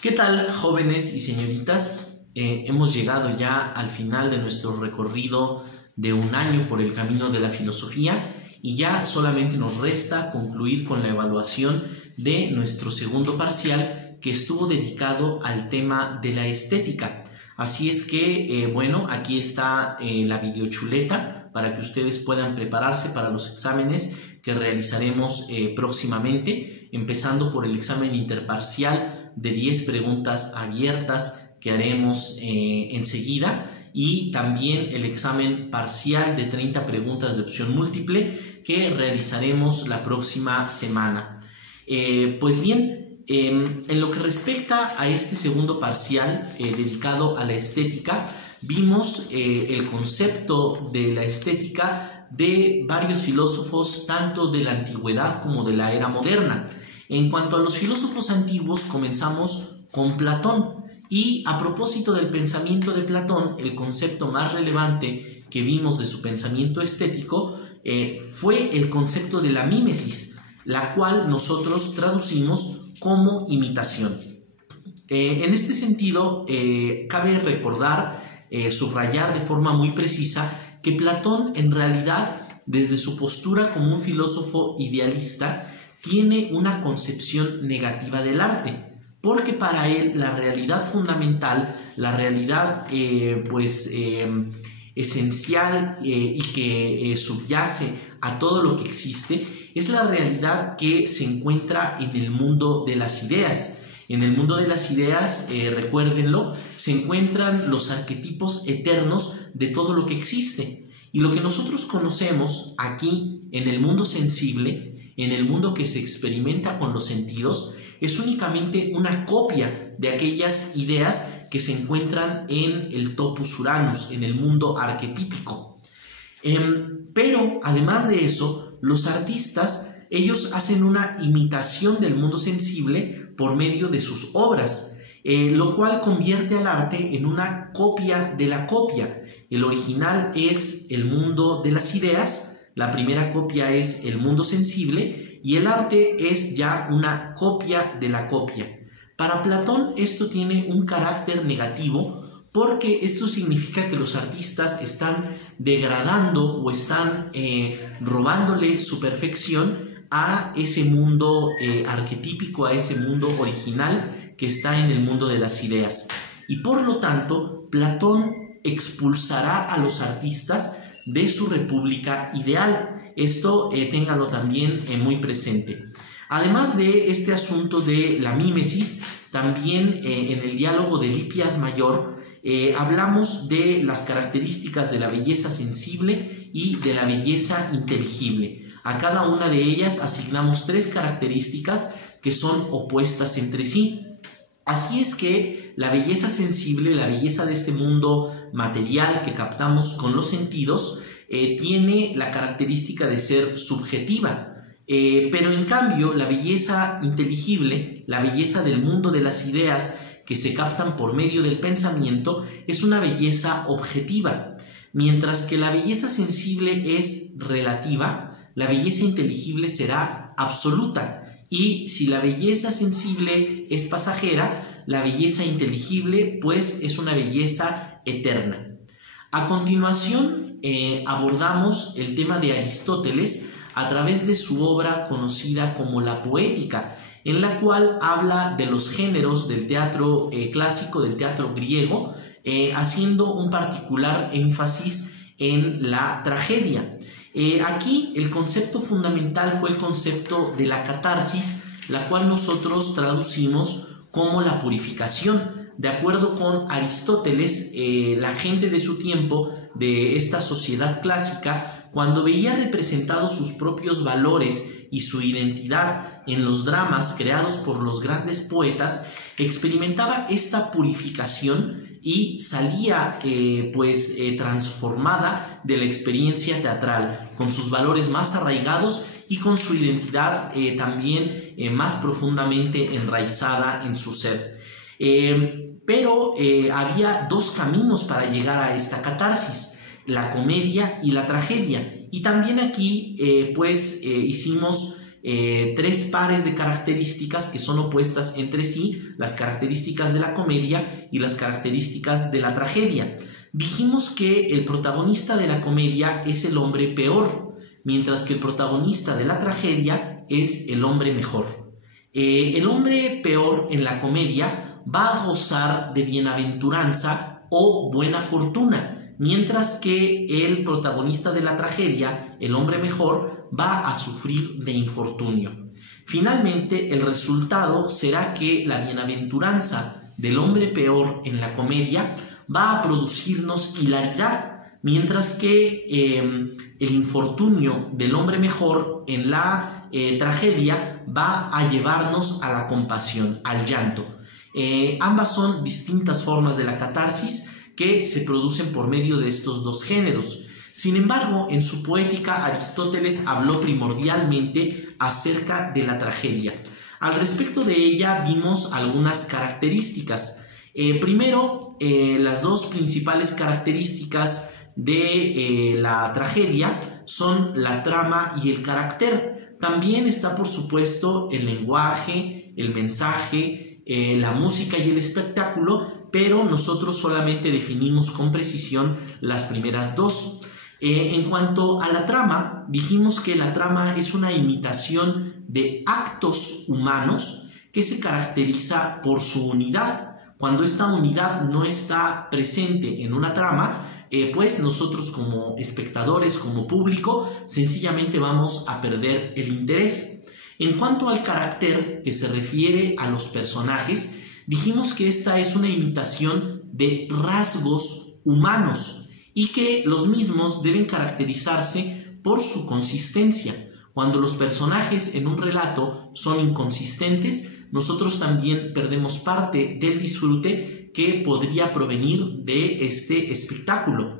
¿Qué tal, jóvenes y señoritas? Hemos llegado ya al final de nuestro recorrido de un año por el camino de la filosofía y ya solamente nos resta concluir con la evaluación de nuestro segundo parcial, que estuvo dedicado al tema de la estética. Así es que, bueno, aquí está la videochuleta para que ustedes puedan prepararse para los exámenes que realizaremos próximamente, empezando por el examen interparcial de 10 preguntas abiertas que haremos enseguida, y también el examen parcial de 30 preguntas de opción múltiple que realizaremos la próxima semana. Pues bien, en lo que respecta a este segundo parcial dedicado a la estética, vimos el concepto de la estética de varios filósofos, tanto de la antigüedad como de la era moderna. En cuanto a los filósofos antiguos, comenzamos con Platón. Y a propósito del pensamiento de Platón, el concepto más relevante que vimos de su pensamiento estético fue el concepto de la mímesis, la cual nosotros traducimos como imitación. En este sentido, cabe recordar, subrayar de forma muy precisa que Platón, en realidad, desde su postura como un filósofo idealista, tiene una concepción negativa del arte, porque para él la realidad fundamental, la realidad esencial y que subyace a todo lo que existe, es la realidad que se encuentra en el mundo de las ideas. En el mundo de las ideas, recuérdenlo, se encuentran los arquetipos eternos de todo lo que existe. Y lo que nosotros conocemos aquí en el mundo sensible, en el mundo que se experimenta con los sentidos, es únicamente una copia de aquellas ideas que se encuentran en el topus Uranus, en el mundo arquetípico. Pero además de eso, los artistas, ellos hacen una imitación del mundo sensible por medio de sus obras, lo cual convierte al arte en una copia de la copia. El original es el mundo de las ideas, la primera copia es el mundo sensible, y el arte es ya una copia de la copia. Para Platón esto tiene un carácter negativo, porque esto significa que los artistas están degradando o están robándole su perfección a ese mundo arquetípico, a ese mundo original que está en el mundo de las ideas. Y por lo tanto, Platón expulsará a los artistas de su república ideal. Esto ténganlo también muy presente. Además de este asunto de la mímesis, también en el diálogo de Lipias Mayor hablamos de las características de la belleza sensible y de la belleza inteligible. A cada una de ellas asignamos 3 características que son opuestas entre sí. Así es que la belleza sensible, la belleza de este mundo material que captamos con los sentidos, tiene la característica de ser subjetiva, pero en cambio la belleza inteligible, la belleza del mundo de las ideas que se captan por medio del pensamiento, es una belleza objetiva. Mientras que la belleza sensible es relativa, la belleza inteligible será absoluta. Y si la belleza sensible es pasajera, la belleza inteligible pues es una belleza eterna. A continuación abordamos el tema de Aristóteles a través de su obra conocida como La Poética, en la cual habla de los géneros del teatro clásico, del teatro griego, haciendo un particular énfasis en la tragedia. Aquí el concepto fundamental fue el concepto de la catarsis, la cual nosotros traducimos como la purificación. De acuerdo con Aristóteles, la gente de su tiempo, de esta sociedad clásica, cuando veía representados sus propios valores y su identidad en los dramas creados por los grandes poetas, experimentaba esta purificación y salía transformada de la experiencia teatral, con sus valores más arraigados y con su identidad también más profundamente enraizada en su ser. Pero había 2 caminos para llegar a esta catarsis: la comedia y la tragedia. Y también aquí hicimos tres pares de características que son opuestas entre sí, las características de la comedia y las características de la tragedia. Dijimos que el protagonista de la comedia es el hombre peor, mientras que el protagonista de la tragedia es el hombre mejor. El hombre peor en la comedia va a gozar de bienaventuranza o buena fortuna, mientras que el protagonista de la tragedia, el hombre mejor, va a sufrir de infortunio. Finalmente, el resultado será que la bienaventuranza del hombre peor en la comedia va a producirnos hilaridad, mientras que el infortunio del hombre mejor en la tragedia va a llevarnos a la compasión, al llanto. Ambas son distintas formas de la catarsis que se producen por medio de estos dos géneros. Sin embargo, en su poética, Aristóteles habló primordialmente acerca de la tragedia. Al respecto de ella vimos algunas características. Primero, las dos principales características de la tragedia son la trama y el carácter. También está, por supuesto, el lenguaje, el mensaje, la música y el espectáculo, pero nosotros solamente definimos con precisión las primeras dos. En cuanto a la trama, dijimos que la trama es una imitación de actos humanos que se caracteriza por su unidad. Cuando esta unidad no está presente en una trama, pues nosotros como espectadores, como público, sencillamente vamos a perder el interés. En cuanto al carácter, que se refiere a los personajes, dijimos que esta es una imitación de rasgos humanos y que los mismos deben caracterizarse por su consistencia. Cuando los personajes en un relato son inconsistentes, nosotros también perdemos parte del disfrute que podría provenir de este espectáculo.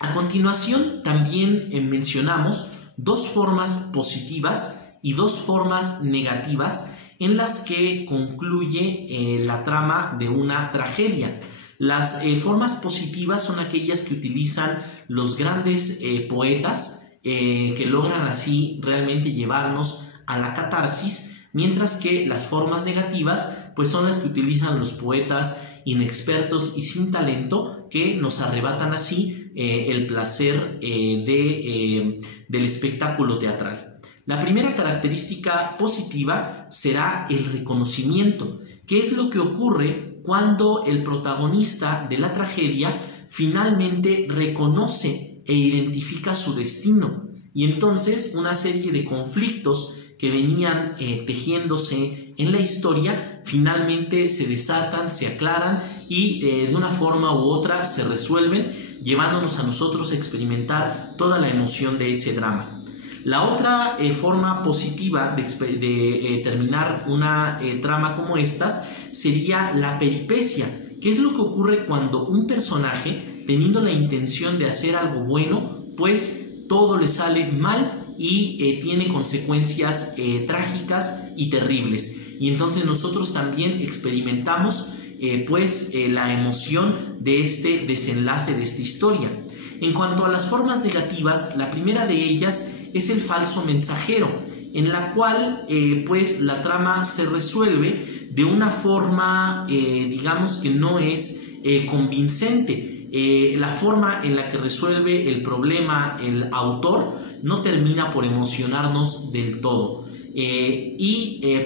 A continuación, también mencionamos dos formas positivas y dos formas negativas en las que concluye la trama de una tragedia. Las formas positivas son aquellas que utilizan los grandes poetas que logran así realmente llevarnos a la catarsis, mientras que las formas negativas pues son las que utilizan los poetas inexpertos y sin talento, que nos arrebatan así el placer del espectáculo teatral. La primera característica positiva será el reconocimiento, que es lo que ocurre cuando el protagonista de la tragedia finalmente reconoce e identifica su destino, y entonces una serie de conflictos que venían tejiéndose en la historia finalmente se desatan, se aclaran y de una forma u otra se resuelven, llevándonos a nosotros a experimentar toda la emoción de ese drama. La otra forma positiva de terminar una trama como estas sería la peripecia, que es lo que ocurre cuando un personaje, teniendo la intención de hacer algo bueno, pues todo le sale mal y tiene consecuencias trágicas y terribles. Y entonces nosotros también experimentamos la emoción de este desenlace de esta historia. En cuanto a las formas negativas, la primera de ellas es el falso mensajero, en la cual la trama se resuelve de una forma digamos que no es convincente. La forma en la que resuelve el problema el autor no termina por emocionarnos del todo.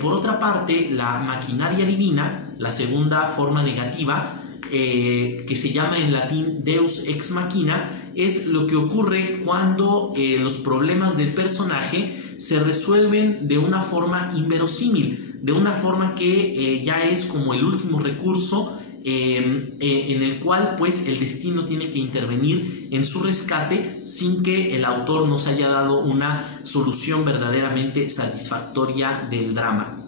Por otra parte, la maquinaria divina, la segunda forma negativa, que se llama en latín Deus ex machina, es lo que ocurre cuando los problemas del personaje se resuelven de una forma inverosímil, de una forma que ya es como el último recurso, en el cual pues el destino tiene que intervenir en su rescate sin que el autor nos haya dado una solución verdaderamente satisfactoria del drama.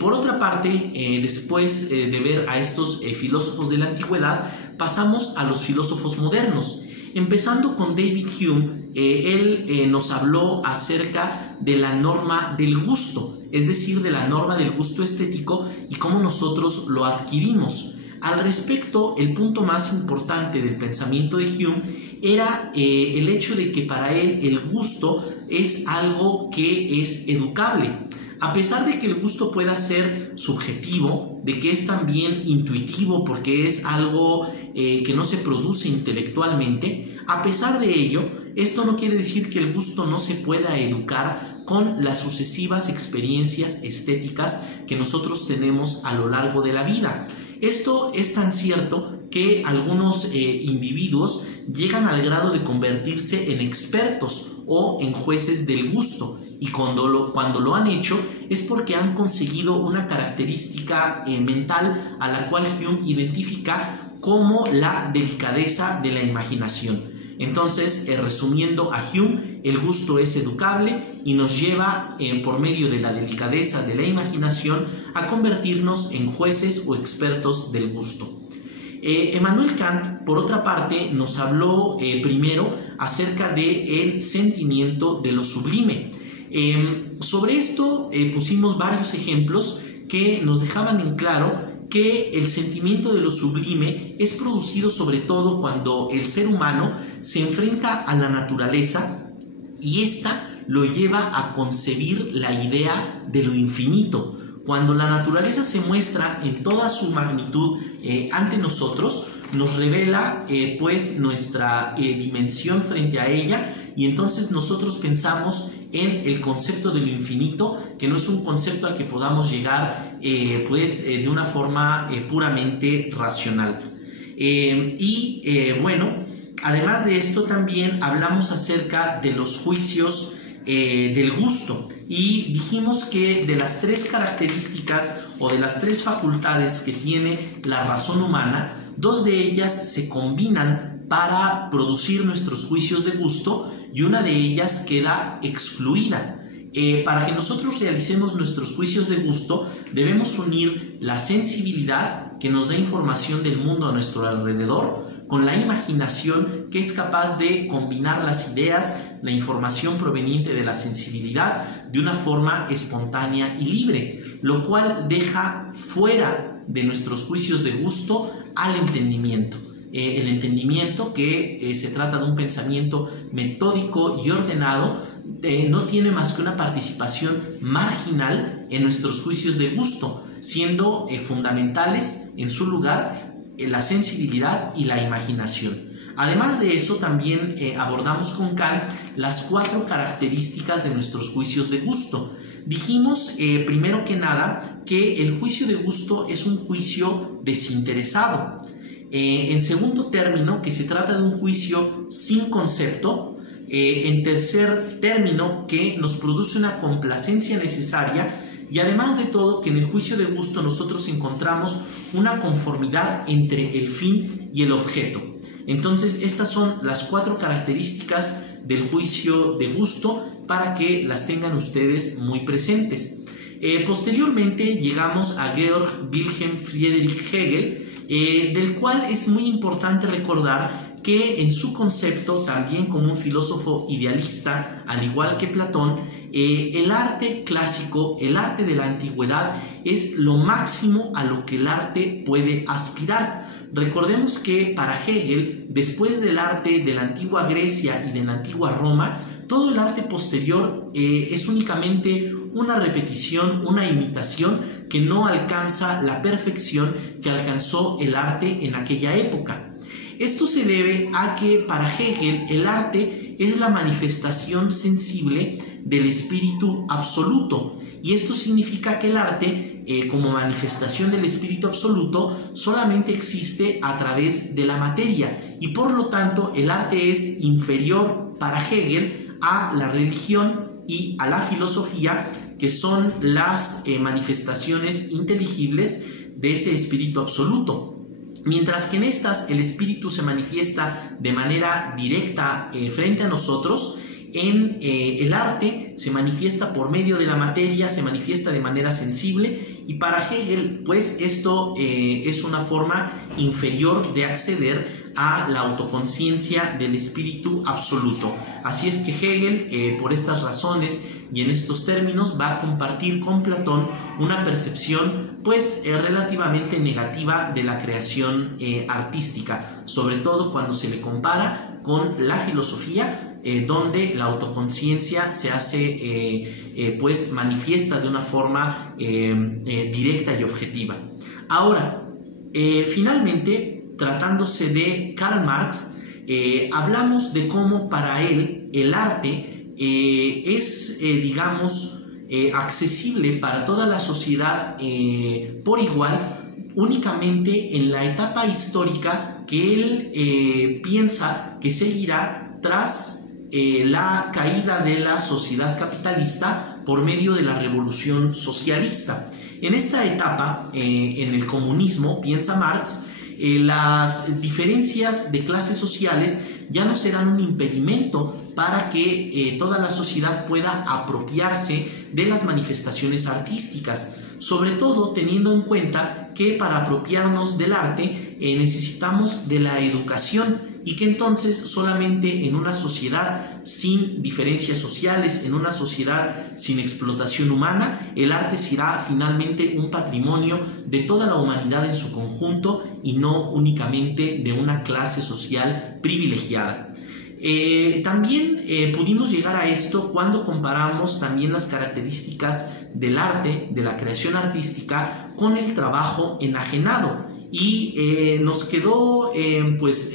Por otra parte, después de ver a estos filósofos de la antigüedad, pasamos a los filósofos modernos. Empezando con David Hume, él nos habló acerca de la norma del gusto, es decir, de la norma del gusto estético y cómo nosotros lo adquirimos. Al respecto, el punto más importante del pensamiento de Hume era el hecho de que para él el gusto es algo que es educable. A pesar de que el gusto pueda ser subjetivo, de que es también intuitivo porque es algo que no se produce intelectualmente, a pesar de ello, esto no quiere decir que el gusto no se pueda educar con las sucesivas experiencias estéticas que nosotros tenemos a lo largo de la vida. Esto es tan cierto que algunos individuos llegan al grado de convertirse en expertos o en jueces del gusto, y cuando lo han hecho es porque han conseguido una característica mental a la cual Hume identifica como la delicadeza de la imaginación. Entonces, resumiendo a Hume, el gusto es educable y nos lleva, por medio de la delicadeza de la imaginación, a convertirnos en jueces o expertos del gusto. Emmanuel Kant, por otra parte, nos habló primero acerca del sentimiento de lo sublime. Sobre esto pusimos varios ejemplos que nos dejaban en claro que el sentimiento de lo sublime es producido sobre todo cuando el ser humano se enfrenta a la naturaleza y ésta lo lleva a concebir la idea de lo infinito. Cuando la naturaleza se muestra en toda su magnitud ante nosotros, nos revela pues nuestra dimensión frente a ella, y entonces nosotros pensamos en el concepto de lo infinito, que no es un concepto al que podamos llegar de una forma puramente racional. Bueno, además de esto también hablamos acerca de los juicios del gusto, y dijimos que de las tres características o de las tres facultades que tiene la razón humana, dos de ellas se combinan para producir nuestros juicios de gusto y una de ellas queda excluida. Para que nosotros realicemos nuestros juicios de gusto, debemos unir la sensibilidad, que nos da información del mundo a nuestro alrededor, con la imaginación, que es capaz de combinar las ideas, la información proveniente de la sensibilidad, de una forma espontánea y libre, lo cual deja fuera de nuestros juicios de gusto al entendimiento. El entendimiento, que se trata de un pensamiento metódico y ordenado, no tiene más que una participación marginal en nuestros juicios de gusto, siendo fundamentales en su lugar la sensibilidad y la imaginación. Además de eso, también abordamos con Kant las cuatro características de nuestros juicios de gusto. Dijimos, primero que nada, que el juicio de gusto es un juicio desinteresado. En segundo término, que se trata de un juicio sin concepto. En tercer término, que nos produce una complacencia necesaria. Y además de todo, que en el juicio de gusto nosotros encontramos una conformidad entre el fin y el objeto. Entonces, estas son las cuatro características del juicio de gusto, para que las tengan ustedes muy presentes. Posteriormente llegamos a Georg Wilhelm Friedrich Hegel, del cual es muy importante recordar que en su concepto, también como un filósofo idealista, al igual que Platón, el arte clásico, el arte de la antigüedad, es lo máximo a lo que el arte puede aspirar. Recordemos que para Hegel, después del arte de la antigua Grecia y de la antigua Roma, todo el arte posterior es únicamente una repetición, una imitación que no alcanza la perfección que alcanzó el arte en aquella época. Esto se debe a que para Hegel el arte es la manifestación sensible del espíritu absoluto, y esto significa que el arte, como manifestación del espíritu absoluto, solamente existe a través de la materia, y por lo tanto el arte es inferior para Hegel a la religión y a la filosofía, que son las manifestaciones inteligibles de ese espíritu absoluto. Mientras que en estas el espíritu se manifiesta de manera directa frente a nosotros, en el arte se manifiesta por medio de la materia, se manifiesta de manera sensible, y para Hegel pues esto es una forma inferior de acceder a la autoconciencia del espíritu absoluto. Así es que Hegel, por estas razones y en estos términos, va a compartir con Platón una percepción pues relativamente negativa de la creación artística, sobre todo cuando se le compara con la filosofía, donde la autoconciencia se hace pues manifiesta de una forma directa y objetiva. Ahora, finalmente, tratándose de Karl Marx, hablamos de cómo para él el arte es, digamos, accesible para toda la sociedad por igual, únicamente en la etapa histórica que él piensa que seguirá tras la caída de la sociedad capitalista por medio de la revolución socialista. En esta etapa, en el comunismo, piensa Marx, las diferencias de clases sociales ya no serán un impedimento para que toda la sociedad pueda apropiarse de las manifestaciones artísticas, sobre todo teniendo en cuenta que para apropiarnos del arte necesitamos de la educación, y que entonces solamente en una sociedad sin diferencias sociales, en una sociedad sin explotación humana, el arte será finalmente un patrimonio de toda la humanidad en su conjunto y no únicamente de una clase social privilegiada. También pudimos llegar a esto cuando comparamos también las características del arte, de la creación artística, con el trabajo enajenado. Y nos quedó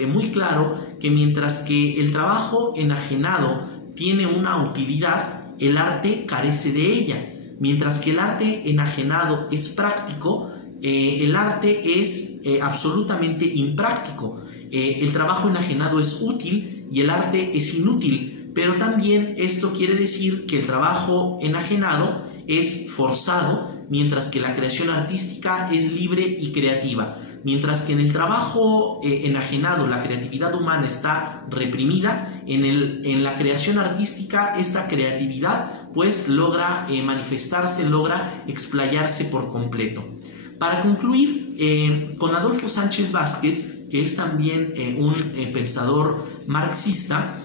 muy claro que mientras que el trabajo enajenado tiene una utilidad, el arte carece de ella. Mientras que el arte enajenado es práctico, el arte es absolutamente impráctico. El trabajo enajenado es útil y el arte es inútil, pero también esto quiere decir que el trabajo enajenado es forzado, mientras que la creación artística es libre y creativa. Mientras que en el trabajo enajenado la creatividad humana está reprimida, en la creación artística esta creatividad pues logra manifestarse, logra explayarse por completo. Para concluir, con Adolfo Sánchez Vázquez, que es también un pensador marxista,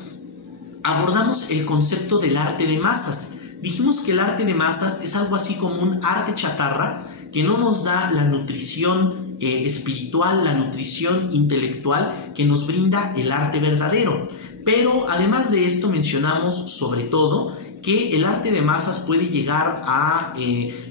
abordamos el concepto del arte de masas. Dijimos que el arte de masas es algo así como un arte chatarra que no nos da la nutrición espiritual, la nutrición intelectual que nos brinda el arte verdadero. Pero además de esto mencionamos sobre todo que el arte de masas puede llegar a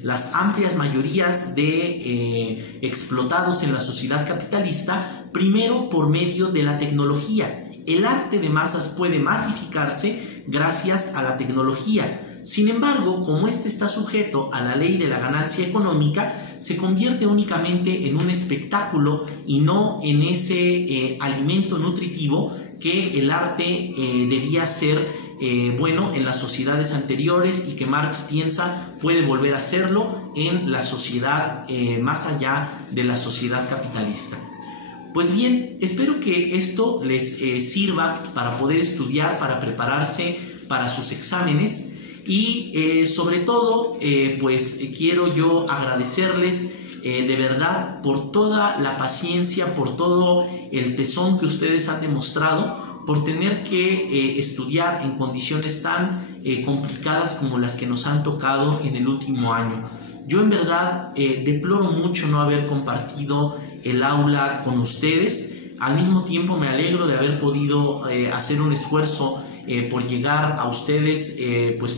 las amplias mayorías de explotados en la sociedad capitalista, primero por medio de la tecnología. El arte de masas puede masificarse gracias a la tecnología. Sin embargo, como este está sujeto a la ley de la ganancia económica, se convierte únicamente en un espectáculo y no en ese alimento nutritivo que el arte debía ser en las sociedades anteriores, y que Marx piensa puede volver a hacerlo en la sociedad más allá de la sociedad capitalista. Pues bien, espero que esto les sirva para poder estudiar, para prepararse para sus exámenes. Y sobre todo, quiero yo agradecerles de verdad por toda la paciencia, por todo el tesón que ustedes han demostrado, por tener que estudiar en condiciones tan complicadas como las que nos han tocado en el último año. Yo en verdad deploro mucho no haber compartido el aula con ustedes. Al mismo tiempo me alegro de haber podido hacer un esfuerzo por llegar a ustedes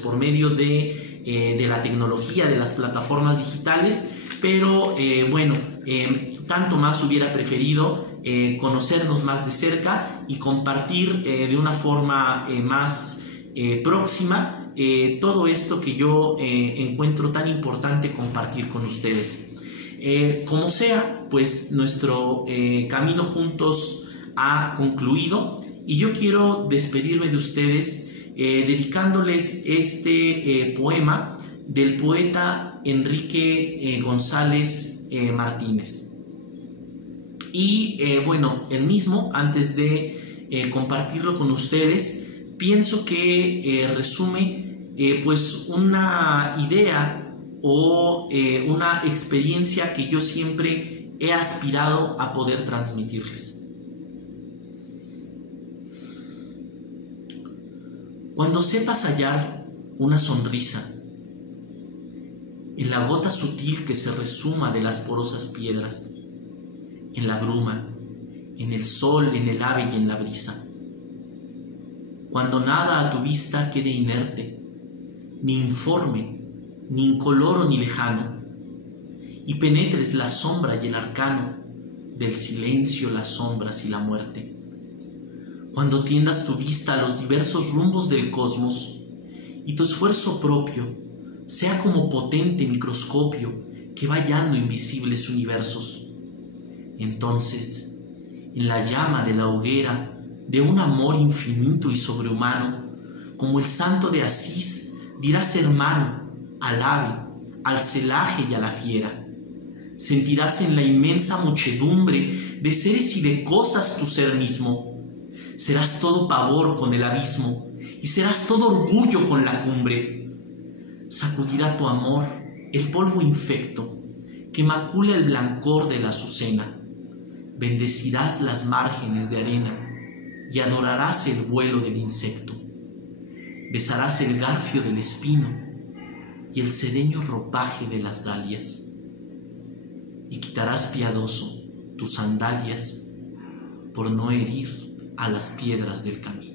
por medio de la tecnología, de las plataformas digitales, pero tanto más hubiera preferido conocernos más de cerca y compartir de una forma más próxima todo esto que yo encuentro tan importante compartir con ustedes. Como sea, pues nuestro camino juntos ha concluido. Y yo quiero despedirme de ustedes dedicándoles este poema del poeta Enrique González Martínez. Y el mismo, antes de compartirlo con ustedes, pienso que resume una idea o una experiencia que yo siempre he aspirado a poder transmitirles. Cuando sepas hallar una sonrisa en la gota sutil que se resuma de las porosas piedras, en la bruma, en el sol, en el ave y en la brisa. cuando nada a tu vista quede inerte, ni informe, ni incoloro ni lejano, y penetres la sombra y el arcano del silencio, las sombras y la muerte. Cuando tiendas tu vista a los diversos rumbos del cosmos y tu esfuerzo propio sea como potente microscopio que va hallando invisibles universos, entonces, en la llama de la hoguera de un amor infinito y sobrehumano, como el santo de Asís, dirás hermano al ave, al celaje y a la fiera. Sentirás en la inmensa muchedumbre de seres y de cosas tu ser mismo. Serás todo pavor con el abismo y serás todo orgullo con la cumbre. Sacudirá tu amor el polvo infecto que macula el blancor de la azucena. Bendecirás las márgenes de arena y adorarás el vuelo del insecto. Besarás el garfio del espino y el sedeño ropaje de las dalias, y quitarás piadoso tus sandalias por no herir a las piedras del camino.